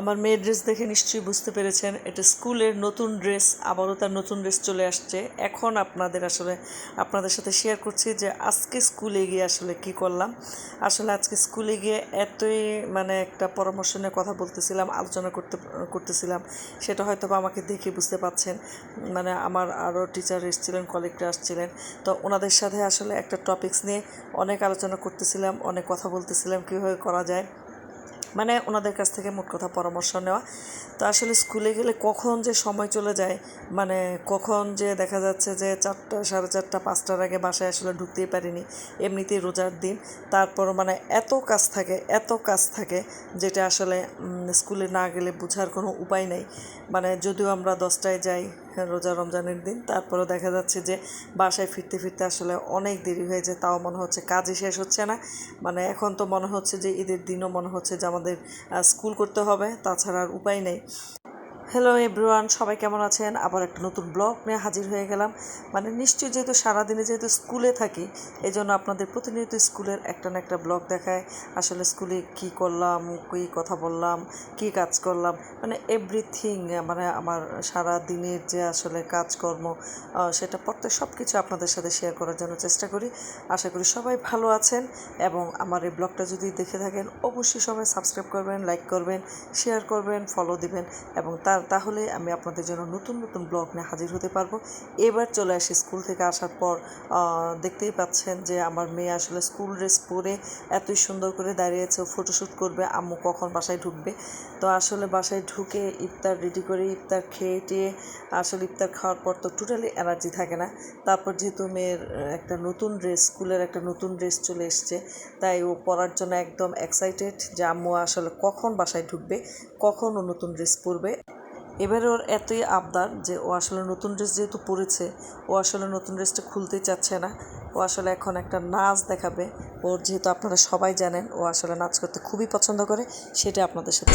আমার মেয়ের ড্রেস দেখে নিশ্চয়ই বুঝতে পেরেছেন, এটা স্কুলের নতুন ড্রেস আবারও তার নতুন ড্রেস চলে আসছে। এখন আপনাদের আসলে, আপনাদের সাথে শেয়ার করছি যে আজকে স্কুলে গিয়ে আসলে কি করলাম। আসলে আজকে স্কুলে গিয়ে এতই মানে একটা পরামর্শ নিয়ে কথা বলতেছিলাম, আলোচনা করতে, করতেছিলাম, সেটা হয়তো বা আমাকে দেখে বুঝতে পাচ্ছেন। মানে আমার আরও টিচার এসেছিলেন কলেক্টর আসছিলেন, তো ওনাদের সাথে আসলে একটা টপিকস নিয়ে অনেক আলোচনা করতেছিলাম, অনেক কথা বলতেছিলাম, কীভাবে করা যায়। মানে ওনাদের কাছ থেকে মোট কথা পরামর্শ নেওয়া। তো আসলে স্কুলে গেলে কখন যে সময় চলে যায় মানে কখন যে দেখা যাচ্ছে যে চারটা, সাড়ে চারটা, পাঁচটার আগে বাসায় আসলে ঢুকতেই পারিনি। এমনিতেই রোজার দিন। তারপর মানে এত কাজ থাকে, এত কাজ থাকে যেটা আসলে স্কুলে না গেলে বোঝার কোনো উপায় নেই। মানে যদিও আমরা দশটায় যাই রোজা রমজানের দিন। তারপরেও দেখা যাচ্ছে যে বাসায় ফিরতে ফিরতে আসলে অনেক দেরি হয়ে যায়, তাও মনে হচ্ছে কাজই শেষ হচ্ছে না। মানে এখন তো মনে হচ্ছে যে ঈদের দিনও মনে হচ্ছে যে আমাদের স্কুল করতে হবে, তাছাড়া আর উপায় নেই। হ্যালো এভরিওয়ান সবাই কেমন আছেন? আবার একটা নতুন ব্লগ নিয়ে হাজির হয়ে গেলাম। মানে নিশ্চয়ই যেহেতু সারাদিনে যেহেতু স্কুলে থাকি এই জন্য আপনাদের প্রতিনিয়ত স্কুলের একটা না একটা ব্লগ দেখায়। আসলে স্কুলে কি করলাম, কী কথা বললাম, কি কাজ করলাম মানে এভরিথিং মানে আমার সারা দিনের যে আসলে কাজকর্ম সেটা প্রত্যেক সব কিছু আপনাদের সাথে শেয়ার করার জন্য চেষ্টা করি। আশা করি সবাই ভালো আছেন এবং আমার এই ব্লগটা যদি দেখে থাকেন, অবশ্যই সবাই সাবস্ক্রাইব করবেন লাইক করবেন শেয়ার করবেন ফলো দিবেন এবং তার তাহলে আমি আপনাদের জন্য নতুন নতুন ব্লগ নিয়ে হাজির হতে পারব। এবার চলে আসি স্কুল থেকে আসার পর দেখতেই পাচ্ছেন যে আমার মেয়ে আসলে স্কুল ড্রেস পরে এতই সুন্দর করে দাঁড়িয়েছে ফটোশ্যুট করবে, আম্মু কখন বাসায় ঢুকবে। তো আসলে বাসায় ঢুকে ইফতার রেডি করে ইফতার খেয়ে টেয়ে আসলে ইফতার খাওয়ার পর তো টোটালি এনার্জি থাকে না। তারপর যেহেতু মেয়ের একটা নতুন ড্রেস, স্কুলের একটা নতুন ড্রেস চলে এসছে, তাই ও পরার জন্য একদম এক্সাইটেড যে আম্মু আসলে কখন বাসায় ঢুকবে, কখন ও নতুন ড্রেস পরবে। এবারে ওর এতই আবদার যে ও আসলে নতুন ড্রেস যেহেতু পরেছে, ও আসলে নতুন ড্রেসটা খুলতেই চাচ্ছে না। ও আসলে এখন একটা নাচ দেখাবে। ওর যেহেতু আপনারা সবাই জানেন, ও আসলে নাচ করতে খুবই পছন্দ করে, সেটা আপনাদের সাথে